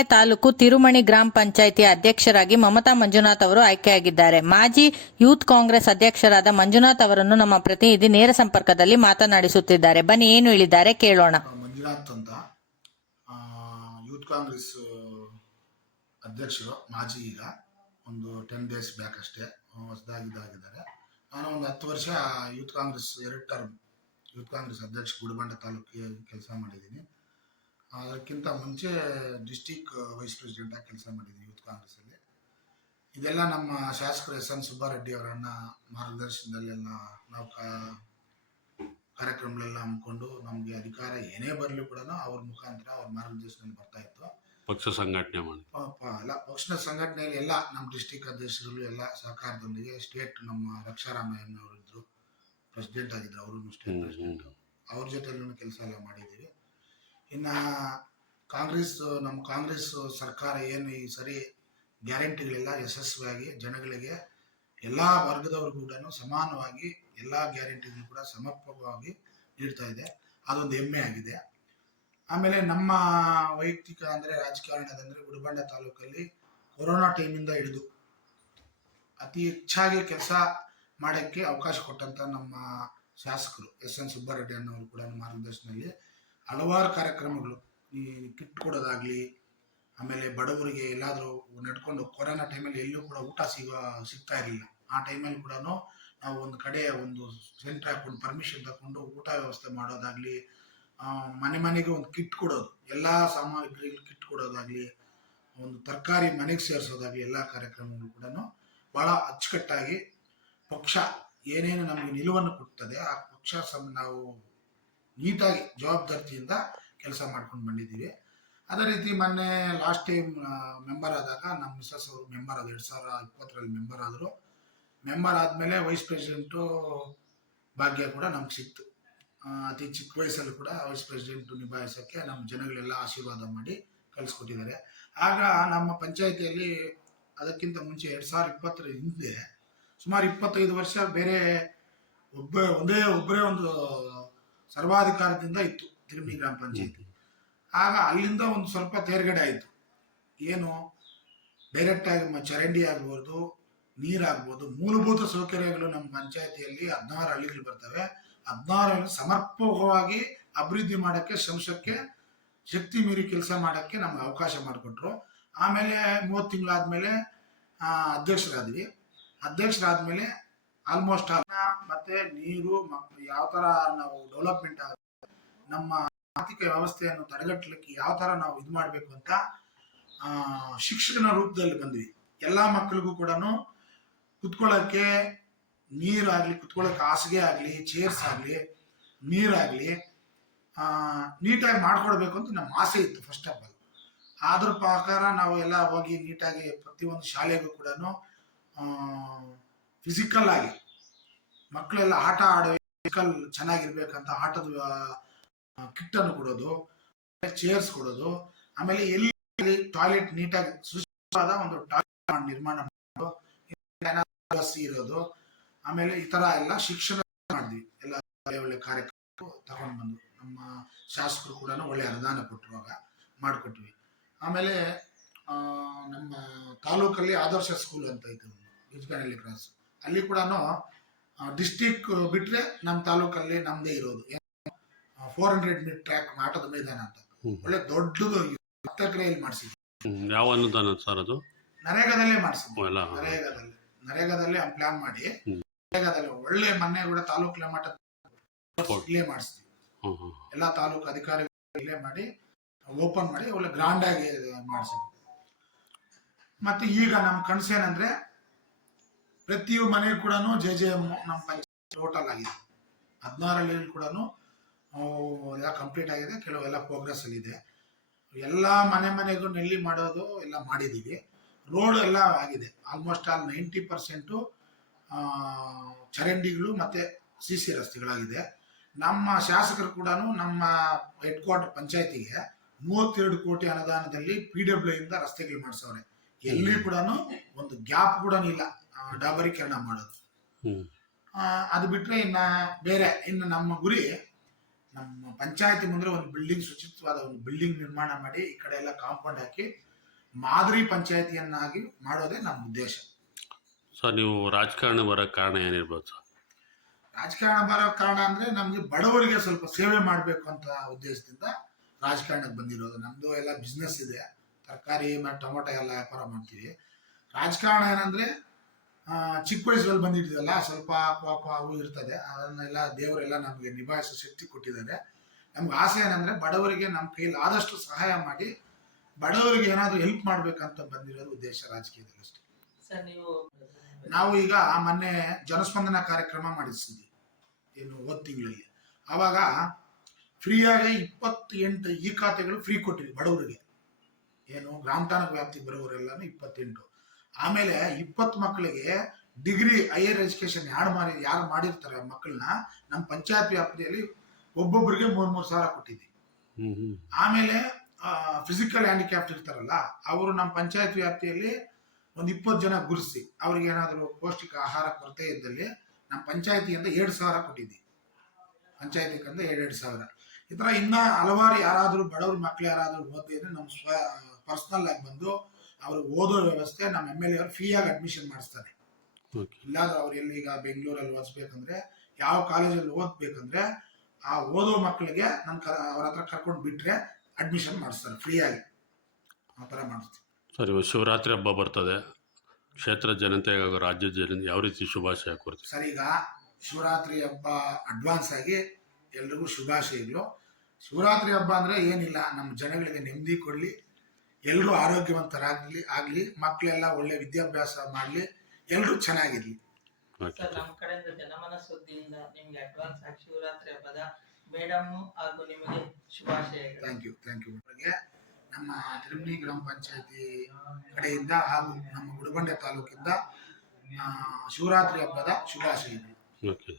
ಗುಡಿಬಂಡೆ ತಾಲೂಕು ತಿರುಮಣಿ ಗ್ರಾಮ ಪಂಚಾಯಿತಿಯ ಅಧ್ಯಕ್ಷರಾಗಿ ಮಮತಾ ಮಂಜುನಾಥ್ ಅವರು ಆಯ್ಕೆಯಾಗಿದ್ದಾರೆ. ಮಾಜಿ ಯೂತ್ ಕಾಂಗ್ರೆಸ್ ಅಧ್ಯಕ್ಷರಾದ ಮಂಜುನಾಥ್ ಅವರನ್ನು ನಮ್ಮ ಪ್ರತಿನಿಧಿ ನೇರ ಸಂಪರ್ಕದಲ್ಲಿ ಮಾತನಾಡಿಸುತ್ತಿದ್ದಾರೆ. ಬನ್ನಿ, ಏನು ಹೇಳಿದ್ದಾರೆ ಕೇಳೋಣ. ಮಂಜುನಾಥ್ ಅಂತ. ಯೂತ್ ಕಾಂಗ್ರೆಸ್ ಅಧ್ಯಕ್ಷರು, ಮಾಜಿ ಈಗ. ಒಂದು ಟೆನ್ ಡೇಸ್ ಬ್ಯಾಕ್ ಅಷ್ಟೇ. ಹೊಸದಾಗಿದ್ದಾಗಿದ್ದಾರೆ ನಾನು ಒಂದು ಹತ್ತು ವರ್ಷ ಯೂತ್ ಕಾಂಗ್ರೆಸ್, ಎರಡು ಟರ್ಮ್ ಯೂತ್ ಕಾಂಗ್ರೆಸ್ ಅಧ್ಯಕ್ಷ ಗುಡಿಬಂಡೆ ತಾಲೂಕಿಗೆ ಕೆಲಸ ಮಾಡಿದ್ದೀನಿ. ಅದಕ್ಕಿಂತ ಮುಂಚೆ ಡಿಸ್ಟಿಕ್ ವೈಸ್ ಪ್ರೆಸಿಡೆಂಟ್ ಆಗಿ ಕೆಲಸ ಮಾಡಿದ್ದೀನಿ ಯೂತ್ ಕಾಂಗ್ರೆಸ್ಸಲ್ಲಿ. ಇದೆಲ್ಲ ನಮ್ಮ ಶಾಸಕರು ಎಸ್ ಎನ್ ಸುಬ್ಬಾರೆಡ್ಡಿ ಅವರನ್ನ ಮಾರ್ಗದರ್ಶನದಲ್ಲೆಲ್ಲ ನಾವು ಕಾರ್ಯಕ್ರಮಗಳೆಲ್ಲ ಹಮ್ಮಿಕೊಂಡು ನಮಗೆ ಅಧಿಕಾರ ಏನೇ ಬರಲಿ ಕೂಡ ಅವ್ರ ಮುಖಾಂತರ ಅವ್ರ ಮಾರ್ಗದರ್ಶನ ಬರ್ತಾ ಇತ್ತು. ಪಕ್ಷ ಸಂಘಟನೆ ಮಾಡಿ ಅಲ್ಲ ಪಕ್ಷದ ಸಂಘಟನೆಯಲ್ಲಿ ಎಲ್ಲ ನಮ್ಮ ಡಿಸ್ಟಿಕ್ ಅಧ್ಯಕ್ಷರು ಎಲ್ಲ ಸಹಕಾರದೊಂದಿಗೆ ಸ್ಟೇಟ್ ನಮ್ಮ ರಕ್ಷಾರಾಮಯ್ಯನವರು ಇದ್ರು ಪ್ರೆಸಿಡೆಂಟ್ ಆಗಿದ್ರು ಅವರು ಸ್ಟೇಟ್ ಪ್ರೆಸಿಡೆಂಟ್ ಅವ್ರ ಜೊತೆ ಕೆಲಸ ಎಲ್ಲ ಮಾಡಿದ್ದೀವಿ. ಇನ್ನು ಕಾಂಗ್ರೆಸ್, ನಮ್ಮ ಕಾಂಗ್ರೆಸ್ ಸರ್ಕಾರ ಏನು ಈ ಸರಿ ಗ್ಯಾರಂಟಿಗಳೆಲ್ಲ, ಯಶಸ್ವಿಯಾಗಿ ಜನಗಳಿಗೆ ಎಲ್ಲ ವರ್ಗದವ್ರಿಗೂ ಕೂಡ ಸಮಾನವಾಗಿ ಎಲ್ಲ ಗ್ಯಾರಂಟಿಗಳು ಕೂಡ ಸಮರ್ಪಕವಾಗಿ ನೀಡ್ತಾ ಇದೆ. ಅದೊಂದು ಹೆಮ್ಮೆ ಆಗಿದೆ. ಆಮೇಲೆ ನಮ್ಮ ವೈಯಕ್ತಿಕ ಅಂದರೆ ರಾಜಕಾರಣದಂದರೆ ಉಡಬಂಡ ತಾಲೂಕಲ್ಲಿ ಕೊರೋನಾ ಟೈಮಿಂದ ಹಿಡಿದು ಅತಿ ಹೆಚ್ಚಾಗಿ ಕೆಲಸ ಮಾಡೋಕ್ಕೆ ಅವಕಾಶ ಕೊಟ್ಟಂತ ನಮ್ಮ ಶಾಸಕರು ಎಸ್ ಎನ್ ಸುಬ್ಬಾರೆಡ್ಡಿ ಅನ್ನೋರು ಕೂಡ ಮಾರ್ಗದರ್ಶನದಲ್ಲಿ ಹಲವಾರು ಕಾರ್ಯಕ್ರಮಗಳು. ಈ ಕಿಟ್ ಕೊಡೋದಾಗ್ಲಿ, ಆಮೇಲೆ ಬಡವರಿಗೆ ಎಲ್ಲಾದರೂ ನಡ್ಕೊಂಡು ಕೊರೋನಾ ಟೈಮಲ್ಲಿ ಎಲ್ಲೂ ಕೂಡ ಊಟ ಸಿಗೋ ಸಿಗ್ತಾ ಇರಲಿಲ್ಲ. ಆ ಟೈಮಲ್ಲಿ ಕೂಡ ನಾವು ಒಂದು ಕಡೆ ಒಂದು ಸೆಂಟ್ರ್ ಹಾಕೊಂಡು ಪರ್ಮಿಷನ್ ತಗೊಂಡು ಊಟ ವ್ಯವಸ್ಥೆ ಮಾಡೋದಾಗ್ಲಿ ಮನೆ ಮನೆಗೆ ಒಂದು ಕಿಟ್ ಕೊಡೋದು. ಎಲ್ಲ ಸಾಮಗ್ರಿಗಳು ಕಿಟ್ ಕೊಡೋದಾಗ್ಲಿ, ಒಂದು ತರಕಾರಿ ಮನೆಗೆ ಸೇರಿಸೋದಾಗ್ಲಿ ಎಲ್ಲ ಕಾರ್ಯಕ್ರಮಗಳು ಕೂಡ ಭಾಳ ಅಚ್ಚುಕಟ್ಟಾಗಿ ಪಕ್ಷ ಏನೇನು ನಮಗೆ ನಿಲುವನ್ನು ಕೊಡ್ತದೆ, ಆ ಪಕ್ಷ ಸಮ ನಾವು ನೀಟಾಗಿ ಜವಾಬ್ದಾರಿಯಿಂದ ಕೆಲಸ ಮಾಡ್ಕೊಂಡು ಬಂದಿದ್ದೀವಿ. ಅದೇ ರೀತಿ ಮೊನ್ನೆ ಲಾಸ್ಟ್ ಟೈಮ್ ಮೆಂಬರ್ ಆದಾಗ ನಮ್ಮ ಮಿಸಸ್ ಅವರು ಮೆಂಬರ್ ಆದ ಎರಡು ಸಾವಿರ ಇಪ್ಪತ್ತರಲ್ಲಿ ಮೆಂಬರ್ ಆದರು. ಮೆಂಬರ್ ಆದಮೇಲೆ ವೈಸ್ ಪ್ರೆಸಿಡೆಂಟು ಭಾಗ್ಯ ಕೂಡ ನಮ್ಗೆ ಸಿಕ್ತು. ಅತಿ ಚಿಕ್ಕ ವಯಸ್ಸಲ್ಲಿ ಕೂಡ ವೈಸ್ ಪ್ರೆಸಿಡೆಂಟ್ ನಿಭಾಯಿಸೋಕ್ಕೆ ನಮ್ಮ ಜನಗಳೆಲ್ಲ ಆಶೀರ್ವಾದ ಮಾಡಿ ಕಳಿಸ್ಕೊಟ್ಟಿದ್ದಾರೆ. ಆಗ ನಮ್ಮ ಪಂಚಾಯಿತಿಯಲ್ಲಿ ಅದಕ್ಕಿಂತ ಮುಂಚೆ ಎರಡು ಸಾವಿರ ಇಪ್ಪತ್ತರ ಹಿಂದೆ ಸುಮಾರು ಇಪ್ಪತ್ತೈದು ವರ್ಷ ಬೇರೆ ಒಬ್ಬ, ಒಂದೇ, ಒಬ್ಬರೇ ಒಂದು ಸರ್ವಾಧಿಕಾರದಿಂದ ಇತ್ತು ತಿರುಮಿ ಗ್ರಾಮ ಪಂಚಾಯಿತಿ. ಆಗ ಅಲ್ಲಿಂದ ಒಂದು ಸ್ವಲ್ಪ ತೇರ್ಗಡೆ ಆಯಿತು. ಏನು? ಡೈರೆಕ್ಟಾಗಿ ನಮ್ಮ ಚರಂಡಿ ಆಗ್ಬೋದು ನೀರಾಗ್ಬೋದು ಮೂಲಭೂತ ಸೌಕರ್ಯಗಳು ನಮ್ಮ ಪಂಚಾಯತಿಯಲ್ಲಿ ಹದಿನಾರು ಹಳ್ಳಿಗಳು ಬರ್ತವೆ. ಹದಿನಾರು ಸಮರ್ಪಕವಾಗಿ ಅಭಿವೃದ್ಧಿ ಮಾಡೋಕ್ಕೆ, ಶ್ರಮಿಸೋಕ್ಕೆ, ಶಕ್ತಿ ಮೀರಿ ಕೆಲಸ ಮಾಡೋಕ್ಕೆ ನಮ್ಗೆ ಅವಕಾಶ ಮಾಡಿಕೊಟ್ರು. ಆಮೇಲೆ ಮೂವತ್ತು ತಿಂಗಳಾದ್ಮೇಲೆ ಅಧ್ಯಕ್ಷರಾದ್ವಿ. ಅಧ್ಯಕ್ಷರಾದ್ಮೇಲೆ ಆಲ್ಮೋಸ್ಟ್ ಮತ್ತೆ ನೀರು ಯಾವ ತರ ನಾವು ಡೆವಲಪ್ಮೆಂಟ್ ಆಗುತ್ತೆ ನಮ್ಮ ಆರ್ಥಿಕ ವ್ಯವಸ್ಥೆಯನ್ನು ತಡೆಗಟ್ಟಲಿಕ್ಕೆ ಯಾವ ತರ ನಾವು ಇದು ಮಾಡಬೇಕು ಅಂತ ಶಿಕ್ಷಕನ ರೂಪದಲ್ಲಿ ಬಂದ್ವಿ. ಎಲ್ಲ ಮಕ್ಕಳಿಗೂ ಕೂಡ ಕುತ್ಕೊಳ್ಳೋಕ್ಕೆ ನೀರಾಗಲಿ ಕುತ್ಕೊಳ್ಳೋಕೆ ಹಾಸಿಗೆ ಆಗಲಿ ಚೇರ್ಸ್ ಆಗಲಿ ನೀರಾಗಲಿ ನೀಟಾಗಿ ಮಾಡ್ಕೊಡ್ಬೇಕು ಅಂತ ನಮ್ಮ ಆಸೆ ಇತ್ತು ಫಸ್ಟ್ ಆಫ್ ಆಲ್ ಅದ್ರ ಪ್ರಕಾರ ನಾವು ಎಲ್ಲ ಹೋಗಿ ನೀಟಾಗಿ ಪ್ರತಿಯೊಂದು ಶಾಲೆಗೂ ಕೂಡ ಫಿಸಿಕಲ್ ಆಗಿ. ಮಕ್ಕಳೆಲ್ಲ ಆಟ ಆಡೋ ಫಿಸಿಕಲ್ ಚೆನ್ನಾಗಿರ್ಬೇಕಂತ ಆಟದ ಕಿಟ್ಟನ್ನು ಕೊಡೋದು ಚೇರ್ಸ್ ಕೊಡೋದು, ಆಮೇಲೆ ಎಲ್ಲಿ ಟಾಯ್ಲೆಟ್ ನೀಟಾಗಿ ಸುಸ್ಥಿರವಾದ ಒಂದು ಟಾಯ್ಲೆಟ್ ನಿರ್ಮಾಣ ಮಾಡೋದು ಬಸ್ ಇರೋದು, ಆಮೇಲೆ ಈ ತರ ಎಲ್ಲ ಶಿಕ್ಷಣ ಮಾಡಿದ್ವಿ. ಎಲ್ಲ ಒಳ್ಳೆ ಒಳ್ಳೆ ಕಾರ್ಯಕ್ರಮ ತಗೊಂಡ್ ಬಂದು ನಮ್ಮ ಶಾಸಕರು ಕೂಡ ಒಳ್ಳೆ ಅನುದಾನ ಕೊಟ್ಟರು ಆಗ ಮಾಡಿಕೊಟ್ವಿ. ಆಮೇಲೆ ನಮ್ಮ ತಾಲೂಕಲ್ಲಿ ಆದರ್ಶ ಸ್ಕೂಲ್ ಅಂತ ಇತ್ತು ಕ್ರಾಸ್ ಅಲ್ಲಿ ಕೂಡ ಡಿಸ್ಟಿಕ್ ಬಿಟ್ರೆ ನಮ್ಮ ತಾಲೂಕಲ್ಲಿ ನಮ್ದೇ ಇರೋದು. ಫೋರ್ ಹಂಡ್ರೆಡ್ ಮೀಟರ್ ಟ್ರ್ಯಾಕ್ ಆಟದ ಮೈದಾನ ಅಂತ. ಒಳ್ಳೆ ದೊಡ್ಡದು ಹತ್ತು ಎಕರೆಯಲ್ಲಿ ಮಾಡಿಸಿದ್ವಿ ಹ್ಮ್. ಯಾವ ಅನುದಾನ ಸರ್ ಅದು? ನರೇಗಾದಲ್ಲೇ ಮಾಡಿಸಿದ್ವಿ ಎಲ್ಲ. ನರೇಗಾದಲ್ಲಿ. ನರೇಗಾದಲ್ಲಿ ಪ್ಲಾನ್ ಮಾಡಿ ನರೇಗಾದಲ್ಲಿ ಒಳ್ಳೆ ಮೊನ್ನೆ ಕೂಡ ತಾಲೂಕು ಮಟ್ಟ. ಇಲ್ಲೇ ಹ್ಮ್. ಎಲ್ಲ ತಾಲೂಕು ಅಧಿಕಾರಿಗಳು ಇಲ್ಲೇ ಮಾಡಿ ಓಪನ್ ಮಾಡಿ ಒಳ್ಳೆ ಗ್ರಾಂಡ್ ಆಗಿ ಮಾಡಿಸಿದ್ವಿ ಮತ್ತೆ ಈಗ ನಮ್ಮ ಕನಸೇನಂದ್ರೆ ಪ್ರತಿ ಮನೆ ಕೂಡ ಜೆ ಜೆ ಎಂ ನಮ್ಮ ಪಂಚಾಯತ್ ಟೋಟಲ್ ಆಗಿದೆ. ಹದಿನಾರಲ್ಲಿ ಕೂಡ ಎಲ್ಲ ಕಂಪ್ಲೀಟ್ ಆಗಿದೆ. ಕೆಲವೆಲ್ಲ ಪ್ರೋಗ್ರೆಸ್ ಆಗಿದೆ ಎಲ್ಲ ಮನೆ ಮನೆಗೂ ನೆಲ್ಲಿ ಮಾಡೋದು ಎಲ್ಲ ಮಾಡಿದ್ದೀವಿ. ರೋಡ್ ಎಲ್ಲ ಆಗಿದೆ. ಆಲ್ಮೋಸ್ಟ್ ಆಲ್ ನೈಂಟಿ ಪರ್ಸೆಂಟು ಚರಂಡಿಗಳು ಮತ್ತು ಸಿ ಸಿ ರಸ್ತೆಗಳಾಗಿದೆ. ನಮ್ಮ ಶಾಸಕರು ಕೂಡ ನಮ್ಮ ಹೆಡ್ ಕ್ವಾರ್ಟರ್ ಪಂಚಾಯತಿಗೆ ಮೂವತ್ತೆರಡು ಕೋಟಿ ಅನುದಾನದಲ್ಲಿ ಪಿ ಡಬ್ಲ್ಯೂ ಇಂದ ರಸ್ತೆಗಳು ಮಾಡಿಸವ್ರೆ. ಎಲ್ಲಿ ಕೂಡ ಒಂದು ಗ್ಯಾಪ್ ಕೂಡ ಇಲ್ಲ. ಡಾಬರೀಕರಣ ಮಾಡೋದು. ಅದು ಬಿಟ್ರೆ ಇನ್ನ ಬೇರೆ ಇನ್ನು ನಮ್ಮ ಗುರಿ ನಮ್ಮ ಪಂಚಾಯತಿ ಮುಂದೆ ಒಂದು ಬಿಲ್ಡಿಂಗ್ ಶುಚಿತ್ವವಾದ ಒಂದು ಬಿಲ್ಡಿಂಗ್ ನಿರ್ಮಾಣ ಮಾಡಿ ಈ ಕಡೆ ಎಲ್ಲ ಕಾಂಪೌಂಡ್ ಹಾಕಿ ಮಾದರಿ ಪಂಚಾಯತಿಯನ್ನಾಗಿ ಮಾಡೋದೇ ನಮ್ಮ ಉದ್ದೇಶ. ಸರ್ ನೀವು ರಾಜಕಾರಣ ಬರೋ ಕಾರಣ ಏನಿರ್ಬೋದು ಸರ್ ರಾಜಕಾರಣ ಬರೋ ಕಾರಣ ಅಂದ್ರೆ ನಮ್ಗೆ ಬಡವರಿಗೆ ಸ್ವಲ್ಪ ಸೇವೆ ಮಾಡಬೇಕು ಅಂತ ಉದ್ದೇಶದಿಂದ ರಾಜಕಾರಣಕ್ಕೆ ಬಂದಿರೋದು. ನಮ್ದು ಎಲ್ಲ ಬಿಸ್ನೆಸ್ ಇದೆ. ತರಕಾರಿ ಮತ್ತು ಟೊಮೊಟೊ ಎಲ್ಲ ವ್ಯಾಪಾರ ಮಾಡ್ತೀವಿ. ರಾಜಕಾರಣ ಏನಂದ್ರೆ ಚಿಕ್ಕ ವಯಸ್ಸಲ್ಲಿ ಬಂದಿದ್ದಲ್ಲ ಸ್ವಲ್ಪ ಪಾಪ ಅವು ಇರ್ತದೆ. ಅದನ್ನೆಲ್ಲ ದೇವರೆಲ್ಲ ನಮಗೆ ನಿಭಾಯಿಸೋ ಶಕ್ತಿ ಕೊಟ್ಟಿದ್ದಾರೆ. ನಮ್ಗೆ ಆಸೆ ಏನಂದ್ರೆ ಬಡವರಿಗೆ ನಮ್ಮ ಕೈಲಿ ಆದಷ್ಟು ಸಹಾಯ ಮಾಡಿ ಬಡವರಿಗೆ ಏನಾದರೂ ಹೆಲ್ಪ್ ಮಾಡ್ಬೇಕಂತ ಬಂದಿರೋದು ಉದ್ದೇಶ ರಾಜಕೀಯದಲ್ಲಿ ಅಷ್ಟೇ. ನೀವು ಈಗ ಮೊನ್ನೆ ಜನಸ್ಪಂದನ ಕಾರ್ಯಕ್ರಮ ಮಾಡಿಸಿದ್ವಿ ಏನು ಹೋದ ತಿಂಗಳಲ್ಲಿ. ಆವಾಗ ಫ್ರೀಯಾಗಿ ಇಪ್ಪತ್ತೆಂಟು ಈ ಖಾತೆಗಳು ಫ್ರೀ ಕೊಟ್ಟಿದ್ವಿ ಬಡವರಿಗೆ. ಏನು ಗ್ರಾಮಠಾಣ ವ್ಯಾಪ್ತಿ ಬರೋರೆಲ್ಲನೂ ಇಪ್ಪತ್ತೆಂಟು. ಆಮೇಲೆ ಇಪ್ಪತ್ತು ಮಕ್ಕಳಿಗೆ ಡಿಗ್ರಿ ಹೈಯರ್ ಎಜುಕೇಶನ್ ಯಾರು ಮಾಡಿ ಯಾರು ಮಾಡಿರ್ತಾರೆ ಮಕ್ಕಳನ್ನ ನಮ್ಮ ಪಂಚಾಯತ್ ವ್ಯಾಪ್ತಿಯಲ್ಲಿ ಒಬ್ಬೊಬ್ಬರಿಗೆ ಮೂರ್ ಮೂರ್ ಸಾವಿರ ಕೊಟ್ಟಿದ್ವಿ. ಆಮೇಲೆ ಫಿಸಿಕಲ್ ಹ್ಯಾಂಡಿಕ್ಯಾಪ್ ಇರ್ತಾರಲ್ಲ ಅವರು ನಮ್ಮ ಪಂಚಾಯತ್ ವ್ಯಾಪ್ತಿಯಲ್ಲಿ ಒಂದು ಇಪ್ಪತ್ತು ಜನ ಗುರುಸಿ ಅವ್ರಿಗೆ ಏನಾದರೂ ಪೌಷ್ಟಿಕ ಆಹಾರ ಕೊರತೆ ಇದ್ದಲ್ಲಿ ನಮ್ಮ ಪಂಚಾಯತಿಯಿಂದ ಎರಡು ಸಾವಿರ ಕೊಟ್ಟಿದ್ವಿ. ಪಂಚಾಯತಿಗಂತ ಎರಡೆರಡು ಸಾವಿರ. ಈ ಥರ ಇನ್ನ ಹಲವಾರು ಯಾರಾದರೂ ಬಡವ್ರ ಮಕ್ಳು ಯಾರಾದರೂ ಓದಿದ್ರೆ ನಮ್ಮ ಸ್ವ ಪರ್ಸ್ನಲ್ ಆಗಿ ಬಂದು ಅವ್ರಿಗೆ ಓದೋ ವ್ಯವಸ್ಥೆ ನಮ್ಮ ಎಂ ಎಲ್ ಎ ಅವ್ರು ಫ್ರೀಯಾಗಿ ಅಡ್ಮಿಷನ್ ಮಾಡಿಸ್ತಾರೆ. ಓಕೆ ಇಲ್ಲಾಂದ್ರೆ ಅವ್ರು ಎಲ್ಲಿ ಈಗ ಬೆಂಗಳೂರಲ್ಲಿ ಓದಿಸ್ಬೇಕಂದ್ರೆ ಯಾವ ಕಾಲೇಜಲ್ಲಿ ಓದ್ಬೇಕಂದ್ರೆ ಆ ಓದೋ ಮಕ್ಕಳಿಗೆ ನನ್ನ ಕರ ಅವ್ರ ಹತ್ರ ಕರ್ಕೊಂಡು ಬಿಟ್ರೆ ಅಡ್ಮಿಷನ್ ಮಾಡಿಸ್ತಾರೆ ಫ್ರೀಯಾಗಿ ಆ ಥರ ಮಾಡಿಸ್ತೀವಿ. ಸರಿ ಶಿವರಾತ್ರಿ ಹಬ್ಬ ಬರ್ತದೆ. ಕ್ಷೇತ್ರ ಜನತೆ ಹಾಗೂ ರಾಜ್ಯ ಜನತೆ ಯಾವ ರೀತಿ ಶುಭಾಶಯ ಕೋರ್ತೀವಿ ಸರ್ ಈಗ ಶಿವರಾತ್ರಿ ಹಬ್ಬ ಅಡ್ವಾನ್ಸ್ ಆಗಿ ಎಲ್ರಿಗೂ ಶುಭಾಶಯಗಳು. ಶಿವರಾತ್ರಿ ಹಬ್ಬ ಅಂದರೆ ಏನಿಲ್ಲ ನಮ್ಮ ಜನಗಳಿಗೆ ನೆಮ್ಮದಿ ಕೊಡಲಿ. ಎಲ್ಲರೂ ಆರೋಗ್ಯವಂತರಾಗಲಿ ಆಗಲಿ ಮಕ್ಕಳೆಲ್ಲ ಒಳ್ಳೆ ವಿದ್ಯಾಭ್ಯಾಸ ಮಾಡಲಿ ಎಲ್ಲರೂ ಚೆನ್ನಾಗಿರ್ಲಿ. ಸರ್ ನಮ್ಮ ಕಡೆಯಿಂದ ಜನಮನ ಸುದ್ದಿಯಿಂದ ನಿಮ್ಗೆ ಅಡ್ವಾನ್ಸ್ ಆಗಿ ಶಿವರಾತ್ರಿ ಹಬ್ಬದ ಮೇಡಮ್ ಹಾಗೂ ನಿಮಗೆ ಶುಭಾಶಯಗಳು. ಥ್ಯಾಂಕ್ ಯು ಥ್ಯಾಂಕ್ ಯು ಅವರಿಗೆ ನಮ್ಮ ತಿರುಮಣಿ ಗ್ರಾಮ ಪಂಚಾಯತಿ ಕಡೆಯಿಂದ ಹಾಗೂ ನಮ್ಮ ಗುಡಬಂಡೆ ತಾಲೂಕಿಂದ ಆ, ಶಿವರಾತ್ರಿ ಹಬ್ಬದ ಶುಭಾಶಯಗಳು. ಓಕೆ